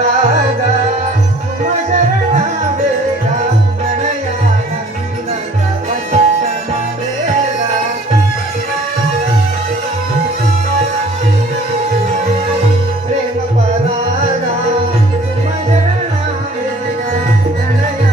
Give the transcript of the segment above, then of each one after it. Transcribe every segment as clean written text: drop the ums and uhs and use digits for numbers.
ಪರಾಗ ಸುಮ ಶರಣ ವೇಗ ಗಣಯ ನಂದನ ವಚನ ವೇದ ಪ್ರೇಮ ಪರಾಗ ಸುಮ ಶರಣ ವೇಗ ಗಣಯ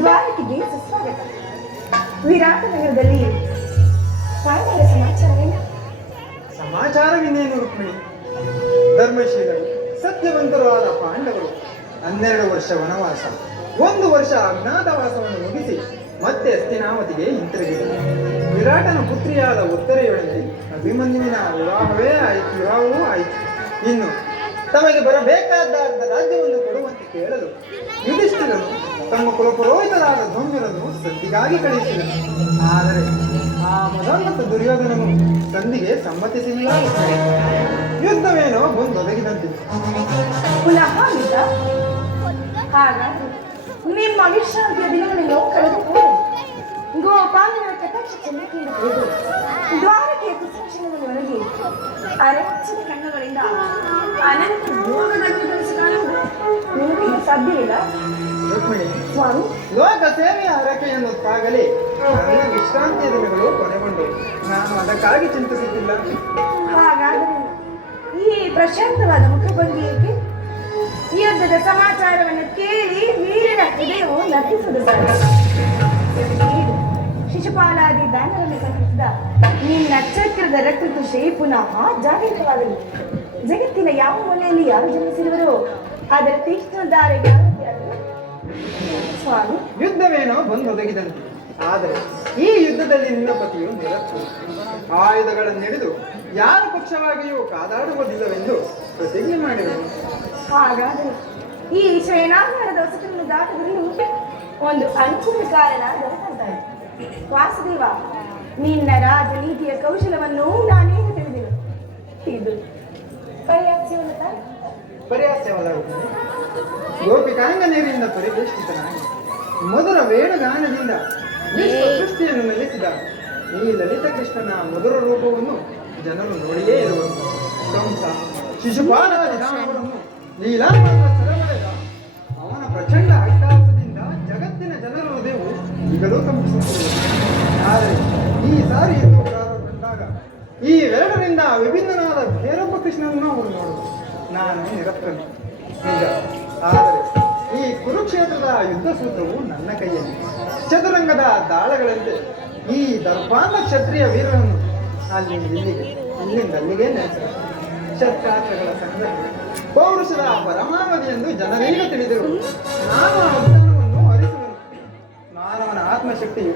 ದ್ವಾರಕೆಗೆ ಸುಸ್ವಾಗತ. ವಿರಾಟ ನಗರದಲ್ಲಿ ಪಾಂಡವರ ಸಮಾಚಾರವೇನು? ಸಮಾಚಾರವಿನ್ನೇನು ರುಕ್ಮಿಣಿ? ಧರ್ಮಶೀಲರು ಸತ್ಯವಂತರು ಆದ ಪಾಂಡವರು 12 ವರ್ಷ ವನವಾಸ, 1 ವರ್ಷ ಅಜ್ಞಾತವಾಸವನ್ನು ಮುಗಿಸಿ ಮತ್ತೆ ಹಸ್ತಿನಾವತಿಗೆ ಹಿಂತಿರುಗಿದರು. ವಿರಾಟನ ಪುತ್ರಿಯಾದ ಉತ್ತರೆಯೊಡನೆ ಅಭಿಮನ್ಯುವಿನ ವಿವಾಹವೂ ಆಯಿತು. ಇನ್ನು ತಮಗೆ ಬರಬೇಕಾದ ರಾಜ್ಯವನ್ನು ಕೊಡುವಂತೆ ಕೇಳಲು ಯುಧಿಷ್ಠಿರನು ತಮ್ಮ ಕುಲಪುರೋಹಿತರಾದ ಧೌಮ್ಯರನ್ನು ಸಂಧಿಗಾಗಿ ಕಳುಹಿಸಿದನು. ಆದರೆ ಆ ಮದೋನ್ನತ ದುರ್ಯೋಧನನು ಸಂಧಿಗೆ ಸಮ್ಮತಿಸಿಲ್ಲ. ಯುದ್ಧವೇನೋ ಮುಂದೊದಗಿದಂತೆ. ಪುನಃ ಯುದ್ಧ? ಹಾಗಾದ್ರೆ ನಿಮ್ಮ ವಿಶ್ರಾಂತಿಯ ದಿನಗಳನ್ನು ಕಳೆದುಕೊಂಡು ಗೋಪಾಲನ ಕಟಾಕ್ಷ ಚಂದ್ರಕೆಯನ್ನು ಕಳೆದು ದ್ವಾರಕೆಯ ಕುಸುಕ್ಷಣದಲ್ಲಿ ಒಳಗೆ ಅರೆಚ್ಚಿದ ಕಣ್ಣುಗಳಿಂದ ಅನಂತ ಭೋಗಗಳನ್ನು ಕಾಣುವುದು ನಿಮಗೆ ಸಾಧ್ಯವಿಲ್ಲ. ರುಕ್ಮಿಣಿ, ಸ್ವಾಮಿ, ಲೋಕ ಸೇವೆಯ ಹರಕೆಯನ್ನು ತಾಗಲಿ ನನ್ನ ವಿಶ್ರಾಂತಿಯ ದಿನಗಳು ಕೊನೆಗೊಂಡವು. ನಾನು ಅದಕ್ಕಾಗಿ ಚಿಂತಿಸುತ್ತಿಲ್ಲ. ಹಾಗಾದರೆ ಈ ಪ್ರಶಾಂತವಾದ ಮುಖಭಂಗಿಯಕ್ಕೆ ಯುದ್ಧದ ಸಮಾಚಾರವನ್ನು ಕೇಳಿ ವೀರನ ಹೃದಯವು ನಟಿಸುವುದು ಶಿಶುಪಾಲಾದಿ ದಾನವನ್ನು ಸಂಹರಿಸಿದ ನಿನ್ನ ಚಕ್ರದ ರಕ್ತಕೃಷಿ ಪುನಃ ಜಾಗೃತವಾಗಲಿ. ಜಗತ್ತಿನ ಯಾವ ಮೂಲೆಯಲ್ಲಿ ಯಾರು ಜನ್ಮಿಸಿರುವರೋ ಅದರ ತೀಕ್ಷ್ಣ ದಾರಿಗೆ ಸ್ವಾಮಿ. ಯುದ್ಧವೇನೋ ಬಂದೊದಗಿದಂತೆ. ಆದರೆ ಈ ಯುದ್ಧದಲ್ಲಿ ನಿನ್ನ ಪತಿಯು ನಿರತ್ತು. ಆಯುಧಗಳನ್ನು ಹಿಡಿದು ಯಾರ ಪಕ್ಷವಾಗಿಯೂ ಕಾದಾಡುವುದಿಲ್ಲವೆಂದು ಪ್ರತಿಜ್ಞೆ ಮಾಡಿದನು. ಹಾಗಾದರೆ ಈ ಶಯನಾಗಾರದ ವಸತಿಯನ್ನು ದಾಟದಿರಲು ಒಂದು ಅನುಕೂಲ ಕಾರಣ ದೊರಕಂತಾಯಿತು. ವಾಸುದೇವ, ನಿನ್ನ ರಾಜನೀತಿಯ ಕೌಶಲವನ್ನು ನಾನೇನು ತಿಳಿದಿಲ್ಲ. ಇದು ಪರ್ಯಾಪ್ತಿಯವಲ್ಲ ತಾನೆ? ಪರ್ಯಾಪ್ತವಲ್ಲ. ಗೋಪಿಕಾಂಗನೆಯರಿಂದ ಪರಿವೇಷ್ಟಿತನಾಗಿ ಮಧುರ ವೇಣಗಾನದಿಂದ ವಿಶ್ವ ಸೃಷ್ಟಿಯನ್ನು ನೆಲೆಸಿದ ಈ ಲಲಿತ ಕೃಷ್ಣನ ಮಧುರ ರೂಪವನ್ನು ಜನರು ನೋಡಿಯೇ ಇರುವರು. ಕಂಸ ಶಿಶುಪಾಲಾದಿ ದಾನವರನ್ನು ಲೀಲಾಮಾತ್ರ ಸರಬಳೆದ ಅವನ ಪ್ರಚಂಡ ಅಟ್ಟಹಾಸದಿಂದ ಜಗತ್ತಿನ ಜನರ ಹೃದಯವು ಈಗಲೂ ಕಂಪಿಸುತ್ತಿದೆ. ಆದರೆ ಈ ಸಾರಿ ಯುದ್ಧಕಾರರು ಬಂದಾಗ ಈ ಎರಡರಿಂದ ವಿಭಿನ್ನನಾದ ಬೇರೊಬ್ಬ ಕೃಷ್ಣನನ್ನು ಅವರು ನೋಡುವುದು ನಾನು ನಿರತ್ತನು ನಿಜ. ಆದರೆ ಈ ಕುರುಕ್ಷೇತ್ರದ ಯುದ್ಧ ಸೂತ್ರವು ನನ್ನ ಕೈಯಲ್ಲಿ ಚದುರಂಗದ ದಾಳಗಳಂತೆ ಈ ದರ್ಪಾಂಧ ಕ್ಷತ್ರಿಯ ವೀರರನ್ನು ಇಲ್ಲಿಂದ ಅಲ್ಲಿಗೆ ನೆಲೆಸಿದ ಶಸ್ತ್ರಾಸ್ತ್ರಗಳ ಸಂಗ್ರಹ ಪೌರುಷದ ಪರಮಾವಧಿ ಎಂದು ಜನರೀಗ ತಿಳಿದರು. ನಾನು ಆ ಉದ್ಯಾನವನ್ನು ಹರಿಸುವನು. ಮಾನವನ ಆತ್ಮಶಕ್ತಿಯು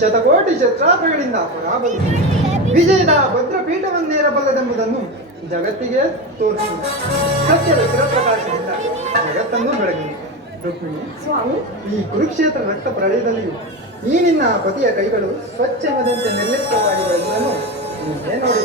ಶತಕೋಟಿ ಶಸ್ತ್ರಾಸ್ತ್ರಗಳಿಂದ ಪರಾಬಲಿಸಿ ವಿಜಯದ ಭದ್ರಪೀಠವನ್ನೇರಬಲ್ಲದೆಂಬುದನ್ನು ಜಗತ್ತಿಗೆ ತೋರಿಸಿದ ಸತ್ಯದ ಚಿರಪ್ರಕಾಶದಿಂದ ಜಗತ್ತನ್ನು ಬೆಳಗಿನ ರುಕ್ಮಿಣಿ, ಈ ಕುರುಕ್ಷೇತ್ರ ರಕ್ತ ಪ್ರಳಯದಲ್ಲಿಯೂ ಈ ನಿನ್ನ ಪತಿಯ ಕೈಗಳು ಸ್ವಚ್ಛವಾದಂತೆ ನಿರ್ಲಿಪ್ತವಾಗಿರುವುದನ್ನು ನೀವೇ ನೋಡಿ.